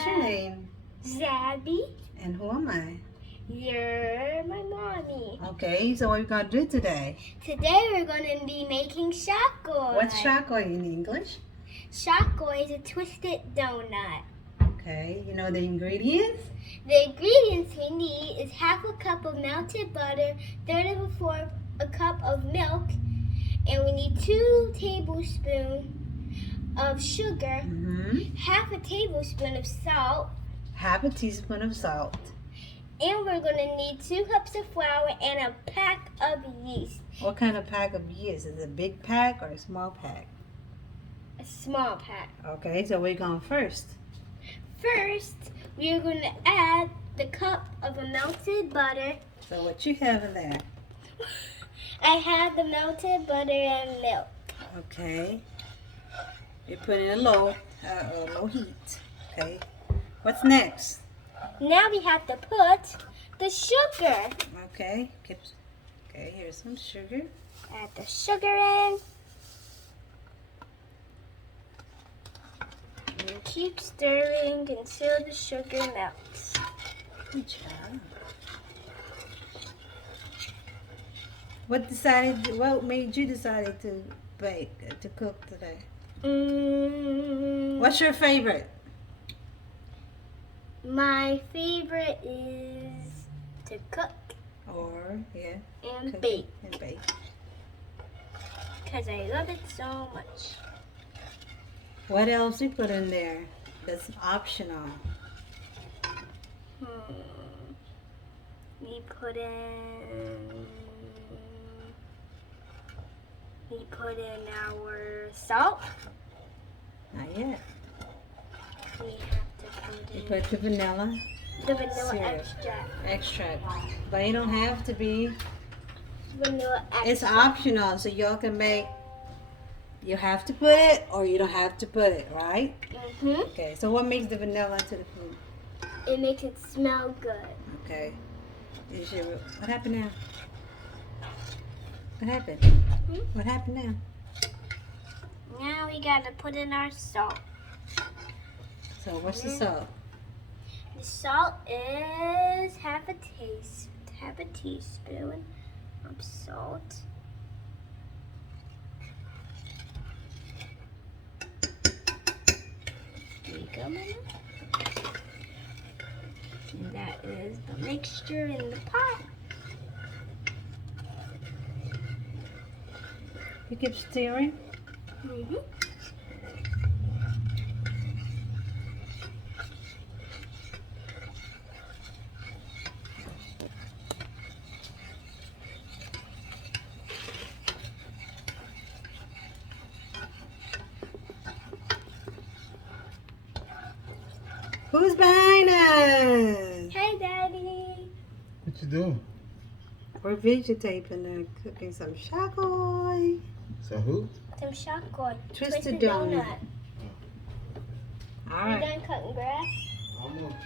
What's your name? Zabbie. And who am I? You're my mommy. Okay, so what are we going to do today? Today we're going to be making shakoy. What's shakoy in English? Shakoy is a twisted donut. Okay, you know the ingredients? The ingredients we need is half a cup of melted butter, a cup of milk, and we need 2 tablespoons of sugar, half a tablespoon of salt, half a teaspoon of salt. And we're going to need 2 cups of flour and a pack of yeast. What kind of pack of yeast? Is it a big pack or a small pack? A small pack. Okay, so we're going first. First, we are going to add the cup of a melted butter. So what you have in there? I have the melted butter and milk. Okay. You put it in low heat. Okay. What's next? Now we have to put the sugar. Okay. Okay, here's some sugar. Add the sugar in. And keep stirring until the sugar melts. Good job. What made you decide to cook today? What's your favorite? My favorite is to cook and bake. Because I love it so much. What else you put in there that's optional? We put in our salt. Not yet. We have to put in You put the vanilla syrup. Extract. But you don't have to be. Vanilla extract. It's optional, so y'all can make. You have to put it or you don't have to put it, right? Okay, so what makes the vanilla into the food? It makes it smell good. Okay. What happened now? What happened? What happened now? Now we gotta put in our salt. So what's the salt? The salt is half a teaspoon of salt. There you go, Mama. And that is the mixture in the pot. You keep stirring. Who's behind us? Hey, Daddy. What you doing? We're videotaping and cooking some shakoy. So who? Some shakoy. Twisted donut. All You right. done cutting grass? Almost.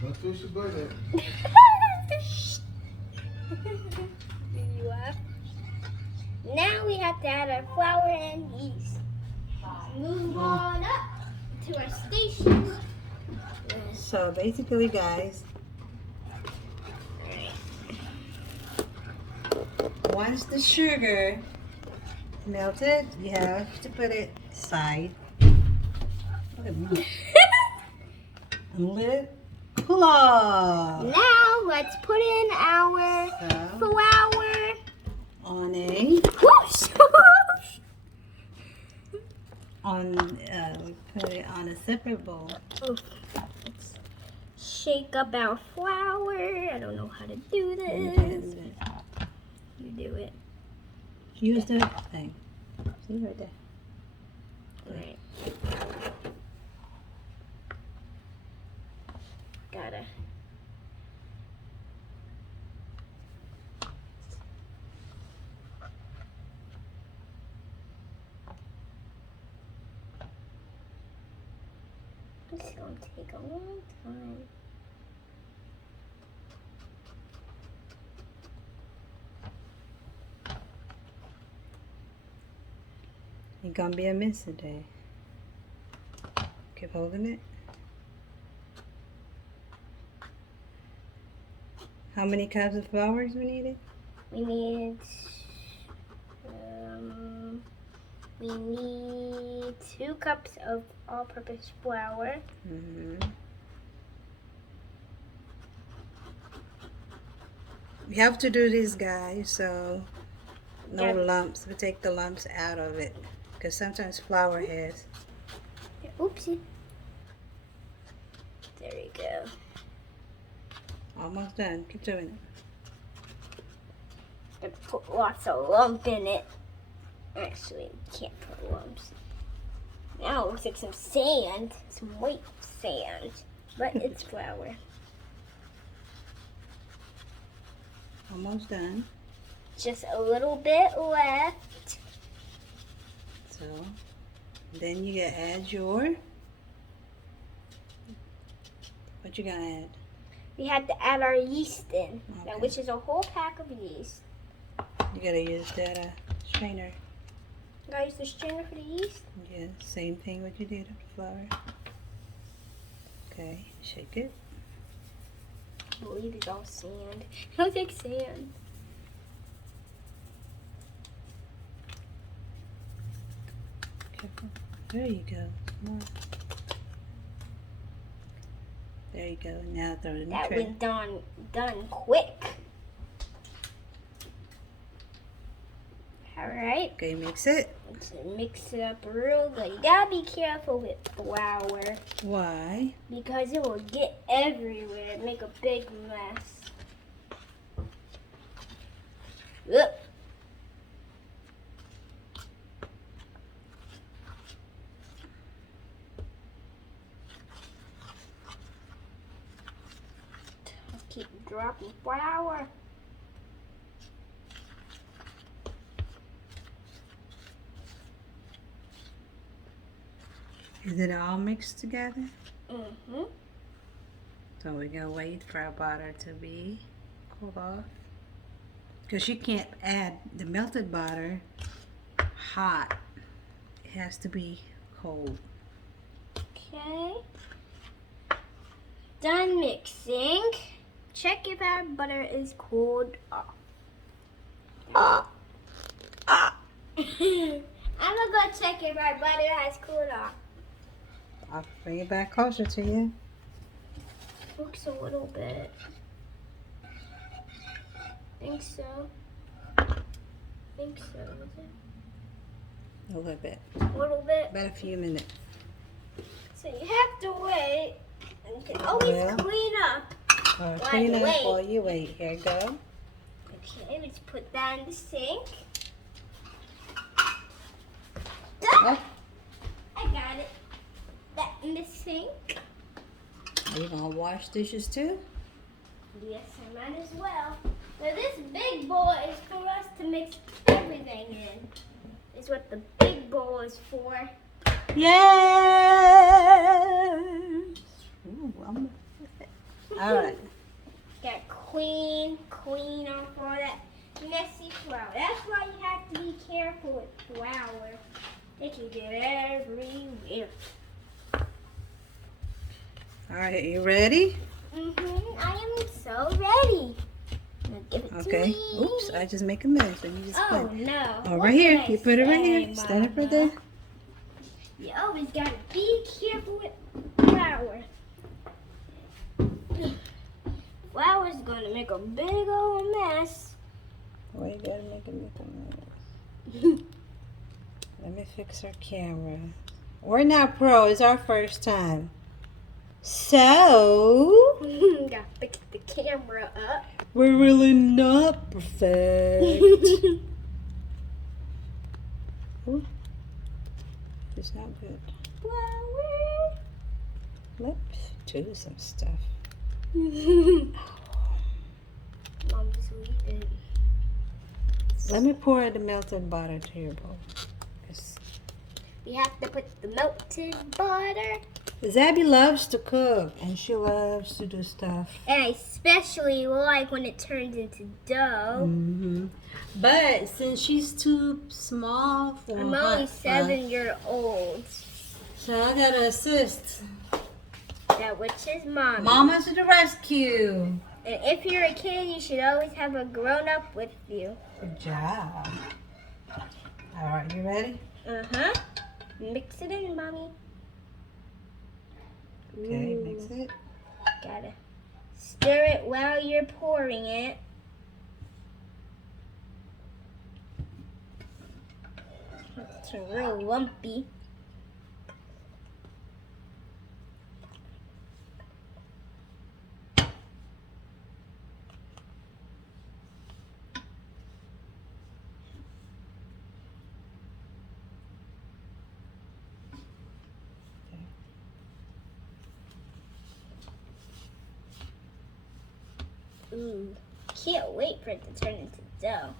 Don't twist your butt up. You are. Now we have to add our flour and yeast. Move on up to our stations. So basically, guys, once the sugar melted, you have to put it aside. And let it cool off. Now let's put in our flour. On a we put it on a separate bowl. Let's shake up our flour. I don't know how to do this. You do it. Use the thing. See right there. Right. Gotta. This is going to take a long time. It's gonna be a mess today. Keep holding it. How many cups of flour we needed? We need 2 cups of all-purpose flour. We have to do this, guys, so no Yep. lumps. We take the lumps out of it because sometimes flour has. Oopsie. There we go. Almost done. Keep doing it. And put lots of lump in it. Actually, can't put lumps. Now it looks like some sand, some white sand, but it's flour. Almost done. Just a little bit left. So then you gotta add your. What you gonna add? We had to add our yeast in, Okay. which is a whole pack of yeast. You gotta use that strainer. Gotta use the strainer for the yeast. Yeah, same thing what you did with the flour. Okay, shake it. I believe it's all sand. It looks like sand. Careful. There you go. Come on. There you go. Now throw it in the That tray. was done quick. Alright, Okay, mix it. let's mix it up real good. You gotta be careful with flour Why? because it will get everywhere and make a big mess. Ugh. Keep dropping flour. Is it all mixed together? Mm-hmm. So we're gonna wait for our butter to be cooled off. Because you can't add the melted butter hot. It has to be cold. Okay. Done mixing. Check if our butter is cooled off. I'm gonna go check if our butter has cooled off. I'll bring it back closer to you. Looks a little bit. Think so. Think so. Is it? A little bit. A little bit. About a few minutes. So you have to wait. And you can always Yeah. clean up. Clean up wait. while you wait. Here you go. Okay, let's put that in the sink. Oh, I got it. That in the sink. are you gonna wash dishes too? Yes, I might as well. Now this big bowl is for us to mix everything in. Is what the big bowl is for. Yes. Ooh, all right. Got clean off all that messy flour. That's why you have to be careful with flour. It can get everywhere. All right, you ready? I am so ready. Now give it to Okay. me. Oops, I just make a mess. And you just Oh put. no. Oh, What right here. did I You put it right say, here. Stand it right Mama? there. You always gotta be careful with flour. Flour's gonna make a big old mess. Why you gotta make a mess? Let me fix our camera. We're not pro. It's our first time. So, Gotta fix the camera up. we're really not perfect. Ooh, it's not good. Flour. Let's do some stuff. Mom's sleeping. Let me pour the melted butter to your bowl. 'Cause We have to put the melted butter. Zabbie loves to cook and she loves to do stuff. And I especially like when it turns into dough. But since she's too small for I'm hot only fun, 7-year-old. so I gotta assist. That which is Mommy. Mama to the rescue. And if you're a kid, you should always have a grown-up with you. Good job. All right, you ready? Uh-huh. Mix it in, Mommy. Okay, Ooh. mix it. Gotta stir it while you're pouring it. It's real lumpy. Ooh, can't wait for it to turn into dough.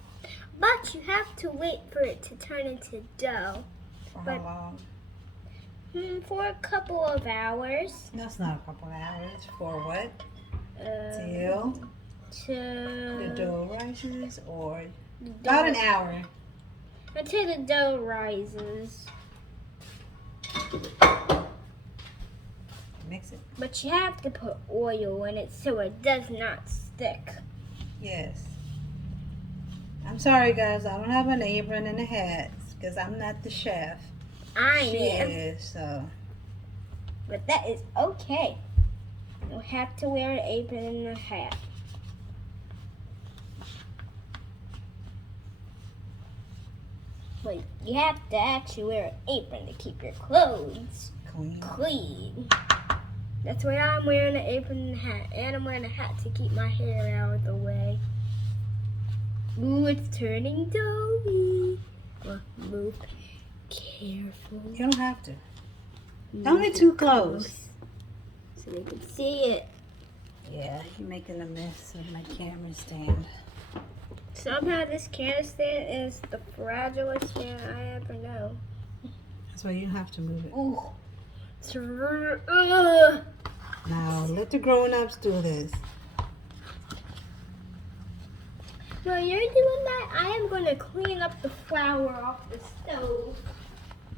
But you have to wait for it to turn into dough. For But- how long? For a couple of hours. That's not a couple hours. For what? Till The the dough rises, or dough, about an hour. until the dough rises. Mix it. But you have to put oil in it so it does not stick. Yes. I'm sorry, guys. I don't have an apron and a hat because I'm not the chef. I She am, is, so. but that is okay. You have to wear an apron and a hat. But you have to actually wear an apron to keep your clothes Clean. clean. That's why I'm wearing an apron and a hat. And I'm wearing a hat to keep my hair out of the way. Ooh, it's turning doughy. Well, move careful. You don't have to. Don't get too close. So they can see it. Yeah, you're making a mess with my camera stand. Somehow this camera stand is the fragilest stand I ever know. That's why you have to move it. Ooh. Now, let the grown-ups do this. While you're doing that, I am going to clean up the flour off the stove.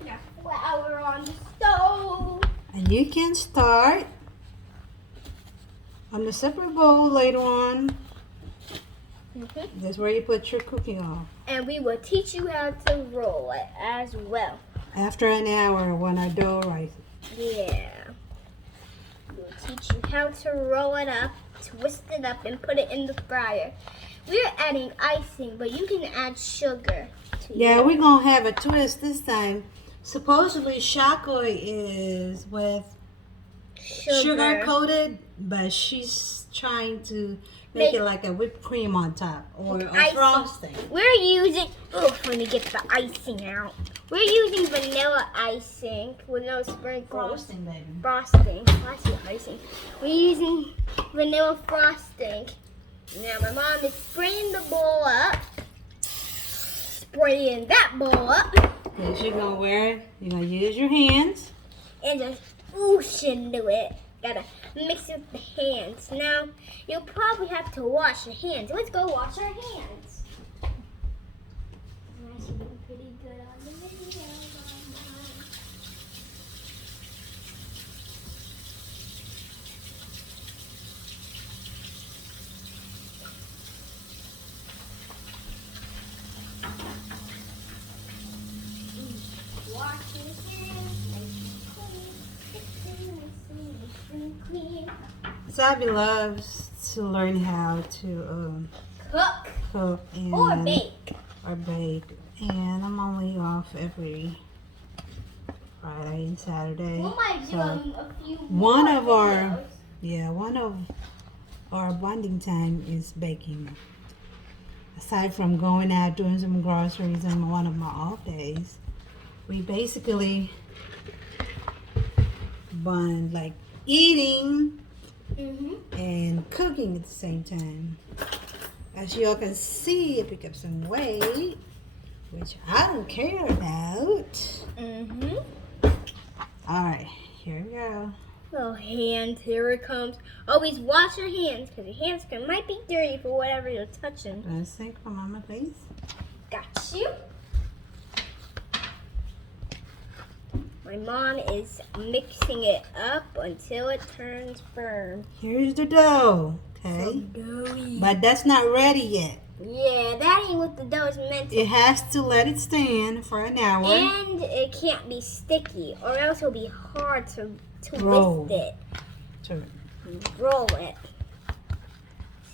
Got flour on the stove. And you can start on the separate bowl later on. That's where you put your cooking off. And we will teach you how to roll it as well. After an hour when our dough rises. Yeah. We'll teach you how to roll it up, twist it up, and put it in the fryer. We're adding icing, but you can add sugar to Yeah, it. we're going to have a twist this time. Supposedly shakoy is with sugar coated, but she's trying to make it like a whipped cream on top or a Icing. frosting. We're using, let me get the icing out. We're using vanilla icing with no sprinkles. Frosting, baby. Frosting. I see icing. We're using vanilla frosting. Now my mom is spraying the bowl up. Spraying that bowl up. Yes, you're going to wear it. You're going to use your hands. And just whoosh into it. Gotta mix it with the hands. Now, you'll probably have to wash your hands. Let's go wash our hands. Nice and pretty good on the video. Wash your hands nice and clean. Zabbie loves to learn how to Cook cook and or bake. or bake. And I'm only off every Friday and Saturday. We might do So, a few one more of our- videos. yeah, one of our bonding time is baking. Aside from going out doing some groceries on one of my off days, we basically bond like eating and cooking at the same time. As y'all can see, I picked up some weight, which I don't care about. All right, here we go. Little hands, here it comes. Always wash your hands because your hands might be dirty for whatever you're touching. Let's think for Mama, please. Got you. My mom is mixing it up until it turns firm. Here's the dough. Okay. Doughy. But that's not ready yet. Yeah, that ain't what the dough is meant to. It has to let it stand for an hour. And it can't be sticky, or else it'll be hard to Roll. whisk it. To Roll it.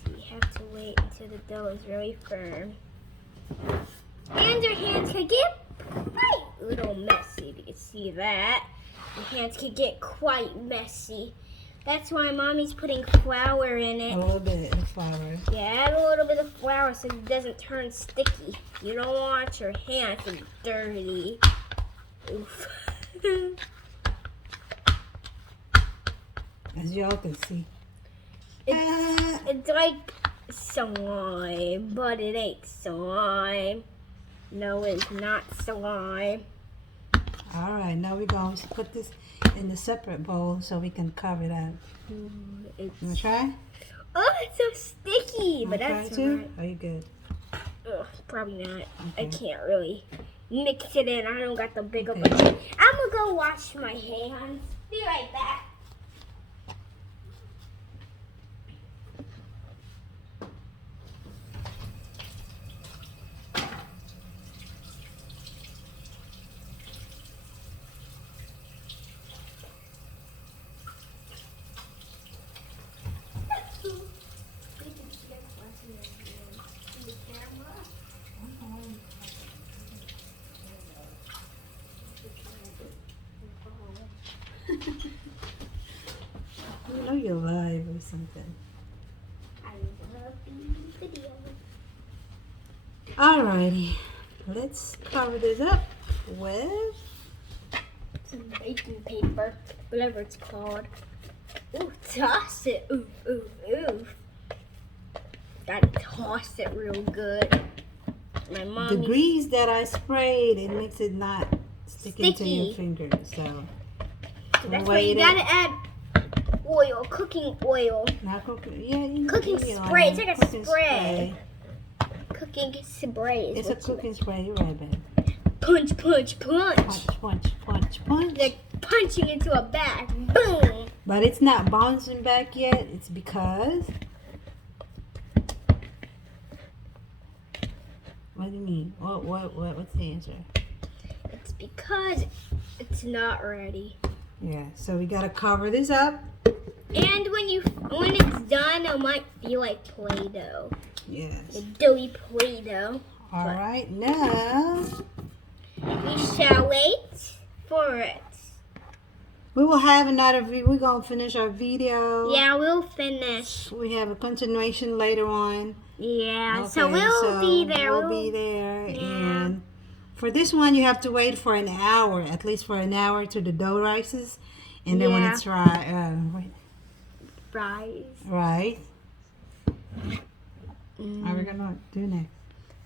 So you have to wait until the dough is really firm. And your hands can get quite a little messy, if you can see that. Your hands can get quite messy. That's why Mommy's putting flour in a it. little bit of flour. Yeah, add a little bit of flour so it doesn't turn sticky. You don't want your hands to be dirty. Oof. As y'all can see. It's like slime, but it ain't slime. No, it's not slime. All right, now we're going to put this in the separate bowl so we can cover it up. You want to try? Oh, it's so sticky, but Wanna try that's it too? alright. Are you good? Ugh, probably not. I Okay. can't really mix it in. I don't got the big of a. Okay. I'm gonna go wash my hands. Be right back. You know you're live or something. I love these videos. Alrighty, let's cover this up with Some baking paper, whatever it's called. Ooh, toss it. Oof, oof, oof. Gotta toss it real good. My the mom grease that I sprayed. It makes it not stick into your Sticky. fingers. So That's why you wait gotta add oil, cooking oil, not cooking. Yeah, you Cooking you know, spray. It's like a cooking spray. cooking spray. is It's a what you- cooking spray. You're right, babe. Punch, punch, punch. Punch, punch, punch, punch. Like punching into a bag. Boom. But it's not bouncing back yet. It's because. What do you mean? What's the answer? It's because it's not ready. Yeah. So we gotta cover this up. And when it's done, it might feel like Play-Doh. Yes. Like doughy Play-Doh. All right. Now We shall wait for it. we will have another. We're gonna finish our video. Yeah, we'll finish. We have a continuation later on. Yeah, so Okay, we'll be there. We'll be there. Yeah. And for this one, you have to wait for an hour, at least for an hour to the dough rises. And then when Yeah. it's right, Fries. right. What are we gonna do next?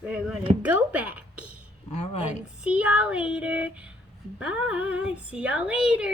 We're gonna go back All right. and see y'all later. Bye. See y'all later.